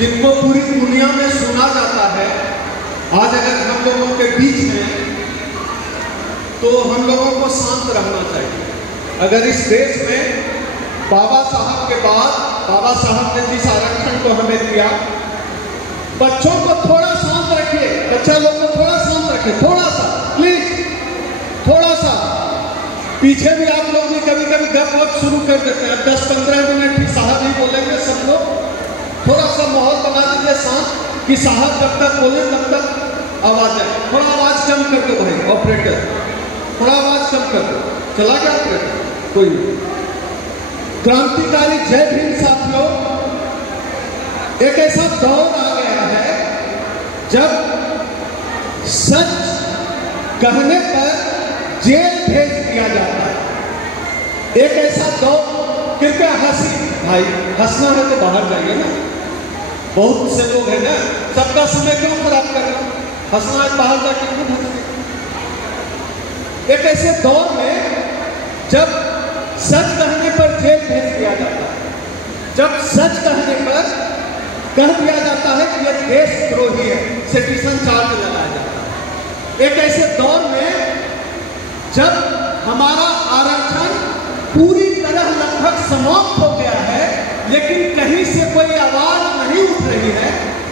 जिनको पूरी दुनिया में सुना जाता है, आज अगर हम लोगों के बीच में, तो हम लोगों को शांत रहना चाहिए। अगर इस देश में बाबा साहब के बाद बाबा साहब ने जिस आरक्षण को हमें दिया, बच्चों को थोड़ा शांत रखिए, बच्चा लोग को थोड़ा शांत रखिए, थोड़ा सा प्लीज, थोड़ा सा। पीछे भी आप लोग भी कभी कभी गप वप शुरू कर देते हैं। 10-15 मिनट साहब ही बोलेंगे, सब लोग थोड़ा सा माहौल बना दीजिए शांत, कि साहब जब तक बोले तब तक आवाज आए। थोड़ा आवाज कम कर दो भाई ऑपरेटर, थोड़ा आवाज कम कर दो। चला गया ऑपरेटर? कोई नहीं। क्रांतिकारी जय भीम साथियों, एक ऐसा दौर आ गया है जब सच कहने पर जेल भेज दिया जाता है। एक ऐसा दौर, कृपया हंसी भाई, हंसना है तो बाहर जाइए ना, बहुत से लोग हैं ना, सबका समय क्यों खराब कर रहे हो? हंसना है बाहर जाके खुद हंसिए। एक ऐसे दौर में जब सच कहने पर जेल भेज दिया जाता है, जब सच कहने पर कह दिया जाता है कि यह देशद्रोही है, सिटीजन चार्ज लगाया जाता है। एक ऐसे दौर में जब हमारा आरक्षण पूरी तरह लगभग समाप्त हो गया है, लेकिन कहीं से कोई आवाज नहीं उठ रही है,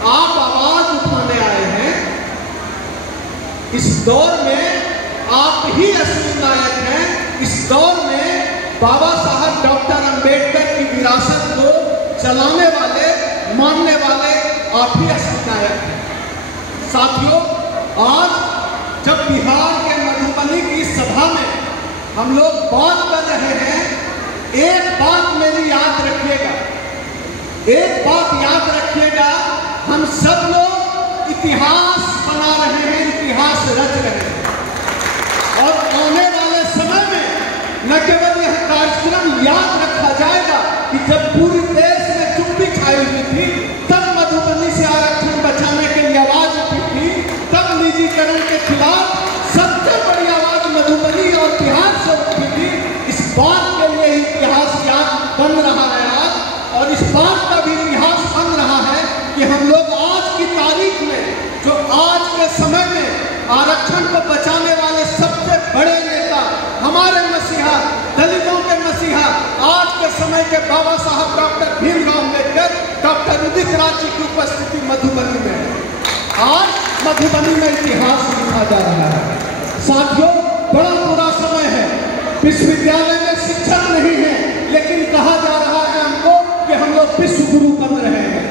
आप आवाज उठाने आए हैं। इस दौर में आप ही असली नायक हैं। इस दौर में बाबा साहब डॉक्टर अंबेडकर की विरासत को चलाने वाले, मानने वाले आप ही असली नायक हैं। साथियों, आज जब बिहार के मधुबनी की सभा में हम लोग बात कर रहे हैं, एक बात मेरी याद रखिएगा, एक बात याद रखिएगा, हम सब लोग इतिहास बना रहे हैं, इतिहास रच रहे हैं। और आने वाले समय में न केवल यह कार्यक्रम याद रखा जाएगा कि जब पूरे देश में चुप्पी छाई हुई थी, तब मधुबनी से आरक्षण बचाने के लिए आवाज उठी थी, तब निजीकरण के खिलाफ सबसे बड़ी आवाज मधुबनी और बिहार से उठी थी। इस बात के लिए इतिहास याद बन रहा है आज, और इस बात का भी इतिहास बन रहा है कि हम लोग आज की तारीख में, जो आज के समय में आरक्षण को बचाने वाले सबसे बड़े नेता, हमारे मसीहा, दलितों के मसीहा, आज के समय के बाबा साहब डॉक्टर भीमराव अम्बेडकर, डॉक्टर उदित राज जी की उपस्थिति मधुबनी में है। आज मधुबनी में इतिहास लिखा जा रहा है। साथियों, बड़ा बुरा समय है, विश्वविद्यालय में शिक्षक नहीं है, लेकिन कहा जा रहा है हमको कि हम लोग विश्व गुरु बन रहे हैं।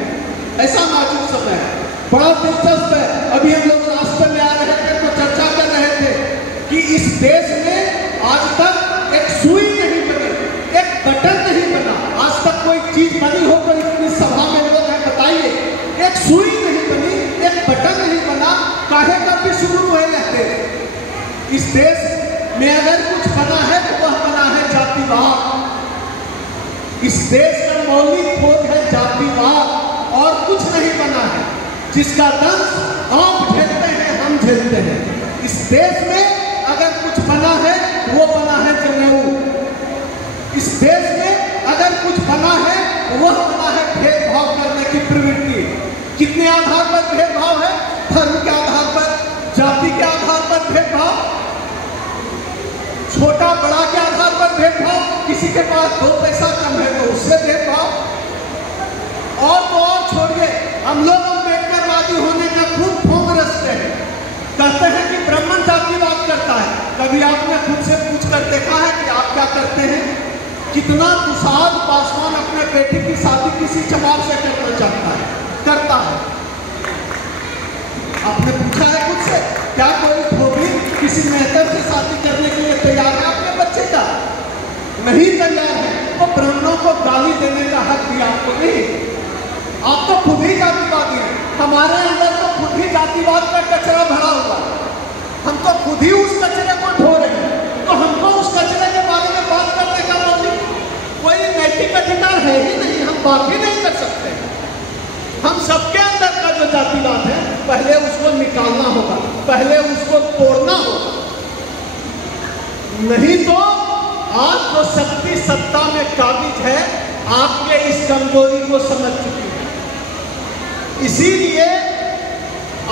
ऐसा नाजुक समय है, बड़ा दिलचस्प है। अभी हम लोग रास्ते में आ रहे थे तो चर्चा कर रहे थे कि इस देश में आज तक एक सुई नहीं बनी, एक बटन नहीं बना। आज तक कोई चीज बनी हो तो इतनी सभा में लोग हैं, बताइए। एक सुई नहीं बनी, एक बटन नहीं बना, काहे का विश्व गुरु है यह देश। इस देश में अगर कुछ बना है तो वह बना है जातिवाद। इस देश का मौलिक खोज है जातिवाद, और कुछ नहीं बना है। जिसका दंश आप झेलते हैं, हम झेलते हैं। इस देश में अगर कुछ बना है, वो बना है जनेऊ। इस देश में अगर कुछ बना है, वह बना है भेदभाव करने की प्रवृत्ति। कितने आधार पर भेदभाव है? धर्म के आधार पर, जाति के आधार पर भेदभाव, छोटा बड़ा के आधार पर भेदभाव, किसी के पास 2 पैसा कम है तो उससे भेदभाव। और तो और छोड़िए, हम लोग अम्बेडकरवादी होने का खूब भोग रचते हैं, कहते हैं कि ब्राह्मण जातिवाद करता है। कभी आपने खुद से पूछ कर देखा है कि आप क्या करते हैं? कितना तुषार पासवान अपने बेटे की शादी किसी चमार से करना चाहता है, करता है? आपने पूछा है खुद से? क्या कोई धोबी किसी मेहतर से शादी करने के लिए तैयार है अपने बच्चे का? नहीं तैयार है। तो ब्राह्मणों को गाली देने का हक भी आपको नहीं। आप तो खुद ही जातिवादी हैं। हमारे अंदर तो खुद ही जातिवाद का कचरा भरा हुआ, हम तो खुद ही उस कचरे को ढो रहे हैं। तो हमको उस कचरे के बारे में बात करने का कोई नैतिक अधिकार है ही नहीं, हम बात ही नहीं कर सकते। हम सबके अंदर का जो जातिवाद है, पहले उसको निकालना होगा, पहले उसको तोड़ना होगा। नहीं तो आज जो शक्ति सत्ता में काबिज है, आपके इस कमजोरी को समझ चुकी है। इसीलिए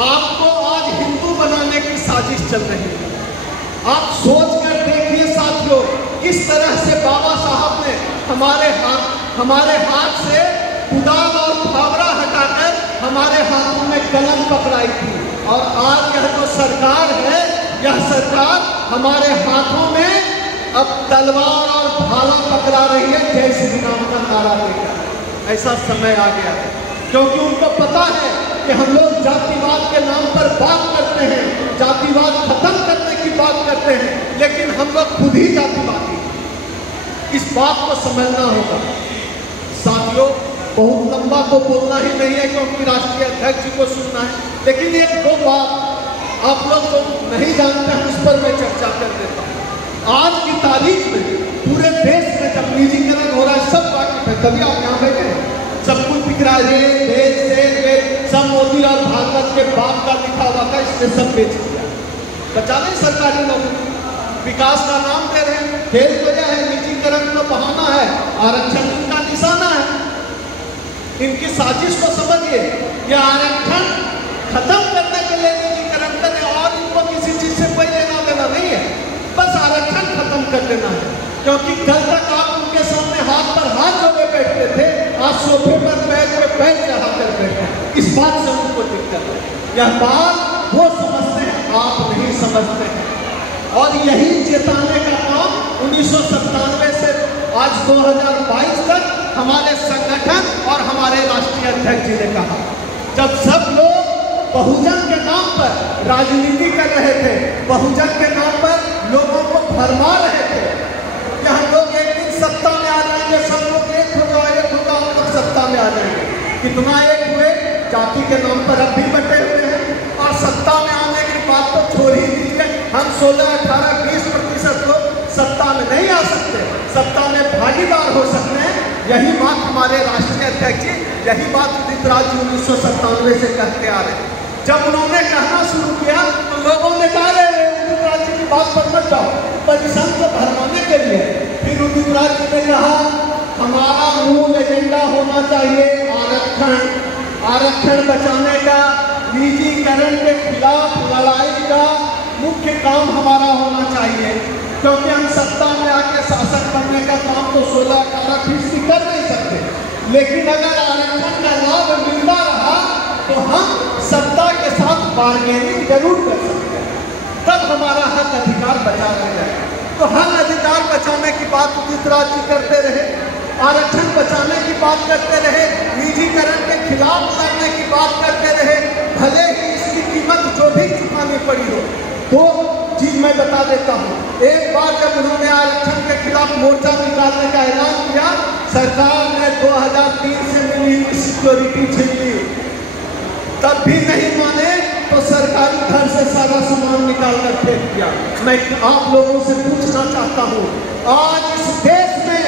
आपको आज हिंदू बनाने की साजिश चल रही है। आप सोच कर देखिए साथियों, किस तरह से बाबा साहब ने हमारे हाथ से कुदाल और फावड़ा हटाकर हमारे हाथों में कलम पकड़ाई थी, और आज यह जो सरकार है, यह सरकार हमारे हाथों में अब तलवार और भाला पकड़ा रही है, जय श्री राम का नारा देकर। ऐसा समय आ गया है, क्योंकि उनको पता है कि हम लोग जातिवाद के नाम पर बात करते हैं, जातिवाद खत्म करने की बात करते हैं, लेकिन हम लोग खुद ही जातिवादी। इस बात को समझना होगा साथियों। बहुत लंबा तो बोलना ही नहीं है, क्योंकि राष्ट्रीय अध्यक्ष जी को सुनना है, लेकिन एक दो बात आप लोग जो नहीं जानते हैं उस पर मैं चर्चा कर देता हूँ। आज की तारीख में पूरे देश में जब निजीकरण हो रहा है, सब वाकिफ है, तभी आप यहाँ बैठे हैं, सब कुछ दिख रहा है, देश सब मोदी और भागवत के बाप का लिखा हुआ था, इसने सब बेच दिया। बचा नहीं सरकारी नौकरी, विकास का नाम दे रहे हैं, खेल वजह है, निजीकरण का बहाना है, आरक्षण का निशाना है। इनकी साजिश को समझिए, यह आरक्षण खत्म करने के लिए निजीकरण करें, और इनको किसी चीज से कोई लेना देना नहीं है, बस आरक्षण खत्म कर देना है। क्योंकि कल तक आप उनके सामने हाथ पर हाथ जोड़े बैठते थे, आज सोफे पर बैठ के पैर चढ़ा कर बैठे। इस बात से उनको दिक्कत है, यह बात वो समझते हैं, आप नहीं समझते हैं। और यही चेताने का काम 1997 से आज 2022 तक हमारे संगठन और हमारे राष्ट्रीय अध्यक्ष जी ने कहा। जब सब लोग बहुजन के नाम पर राजनीति कर रहे थे, बहुजन के नाम पर लोगों को भरमा रहे थे कि हम लोग एक दिन सत्ता में आ जाएंगे, सब लोग एक होगा हम लोग सत्ता में आ जाएंगे। कितना एक हुए, जाति के नाम पर अब भी बटे हुए हैं, और सत्ता में आने की बात तो छोड़ ही दीजिए। हम 16, 18, 20% लोग सत्ता में नहीं आ सकते, सत्ता में भागीदार हो सकते हैं। यही बात हमारे राष्ट्रीय अध्यक्ष जी, यही बात उदित राज जी 1997 से कहते आ रहे हैं। जब उन्होंने कहना शुरू किया तो लोगों ने कहा उदित राज जी की बात पर मत जाओ, परिसंघ को भरमाने के लिए। फिर उदित राज जी ने कहा हमारा मूल एजेंडा होना चाहिए आरक्षण, आरक्षण बचाने का, निजीकरण के खिलाफ लड़ाई का मुख्य काम हमारा होना चाहिए, क्योंकि हम सत्ता में आके शासक बनने का काम तो 16-18% कर नहीं सकते, लेकिन अगर आरक्षण का लाभ मिलता रहा तो हम सत्ता के साथ बार्गेनिंग जरूर कर सकते हैं, तब हमारा हक अधिकार बचा रह जाए। तो हक अधिकार बचाने की बात उदित राज जी करते रहे, आरक्षण बचाने की बात करते रहे, निजीकरण के खिलाफ लड़ने की बात करते रहे, भले ही इसकी कीमत जो भी चुकानी पड़ी हो। तो चीज मैं बता देता हूँ, एक बार जब उन्होंने आरक्षण के खिलाफ मोर्चा निकालने का ऐलान किया, सरकार ने 2003 से मिली हुई सिक्योरिटी छीन ली, तब भी नहीं माने तो सरकारी घर से सारा सामान निकाल कर फेंक दिया। मैं आप लोगों से पूछना चाहता हूँ, आज इस देश में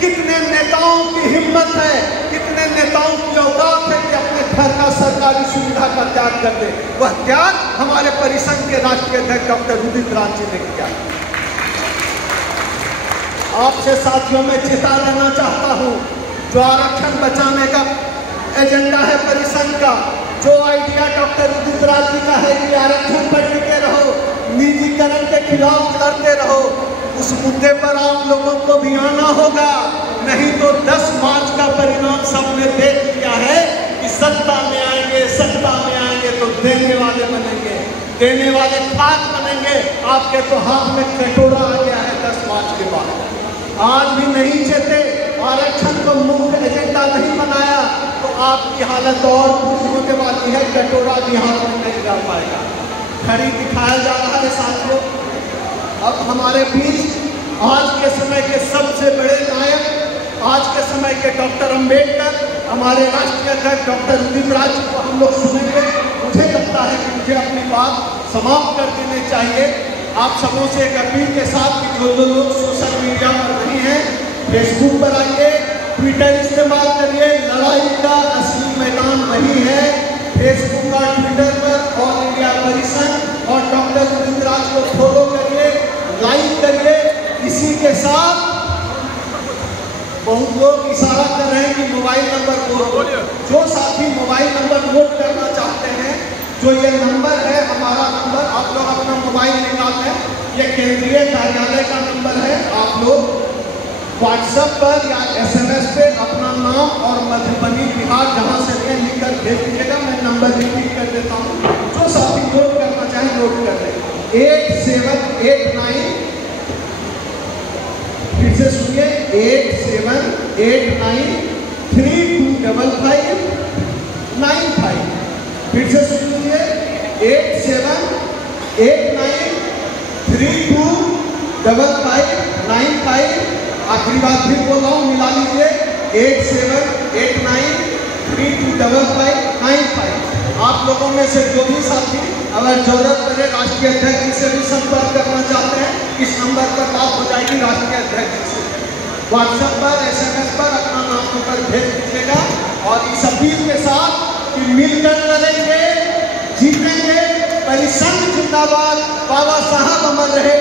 कितने नेताओं की हिम्मत है, कितने नेताओं की औकात है कि अपने घर का सरकारी सुविधा का त्याग कर दे। वह त्याग हमारे परिसंघ के राष्ट्रीय अध्यक्ष डॉक्टर उदित राज जी ने किया। आपसे साथियों में चेता देना चाहता हूँ, जो आरक्षण बचाने का एजेंडा है परिसंघ का, जो आइडिया डॉक्टर उदित राज जी का है कि आरक्षण पर टिके रहो, निजीकरण के खिलाफ लड़ते रहो, उस मुद्दे पर आप लोगों को भी आना होगा, नहीं तो 10 मार्च का परिणाम सबने देख लिया है कि सत्ता में आएंगे तो देने वाले बनेंगे, देने वाले खाक बनेंगे। आपके तो हाथ में कटोरा आ गया है 10 मार्च के बाद। आज भी नहीं चेते, आरक्षण को मुख्य एजेंडा नहीं बनाया तो आपकी हालत और बुरी होने वाली है, कटोरा भी हाथ में नहीं जा पाएगा। खड़ी दिखाया जा रहा है साथियों। अब हमारे बीच आज के समय के सबसे बड़े नायक, आज के समय के डॉक्टर अंबेडकर, हमारे राष्ट्रीय अध्यक्ष डॉक्टर उदित राज जी को हम लोग सुनेंगे। मुझे लगता है कि मुझे अपनी बात समाप्त कर देनी चाहिए। आप सबों से एक अपील के साथ कि जो लोग सोशल मीडिया पर नहीं हैं, फेसबुक पर आइए, ट्विटर इस्तेमाल करिए। लड़ाई का असली मैदान वही है, फेसबुक और ट्विटर पर ऑल इंडिया परिसंघ और डॉक्टर उदित राज को फॉलो करिए, लाइक करिए। इसी के साथ बहुत लोग इशारा कर रहे हैं कि मोबाइल नंबर बोलो, जो साथी मोबाइल नंबर जो ये नंबर है हमारा नंबर, आप लोग अपना मोबाइल निकाल लें, ये केंद्रीय कार्यालय का नंबर है। आप लोग व्हाट्सएप पर या SMS पे अपना नाम और मधुबनी बिहार जहाँ से हैं लिखकर भेज दीजिएगा। मैं नंबर रिपीट कर देता हूँ, जो साथी नोट करना चाहे नोट कर लें। 8789, फिर से सुनिए, 8789 325595। फिर से सुनिए, 8789 325595। आखिरी बार फिर बोल रहा हूँ, मिला लीजिए, 8789 325595। आप लोगों में से जो भी साथी अगर जरूरत पड़े राष्ट्रीय अध्यक्ष जी से भी संपर्क करना चाहते हैं, इस नंबर पर बात हो जाएगी राष्ट्रीय अध्यक्ष जी से। व्हाट्सएप पर SMS पर अपना नाम नंबर भेज दीजिएगा और इस अपील के साथ कि मिलकर लड़ेंगे, जीतेंगे, परिसंघ जिंदाबाद, बाबा साहब अमर रहे।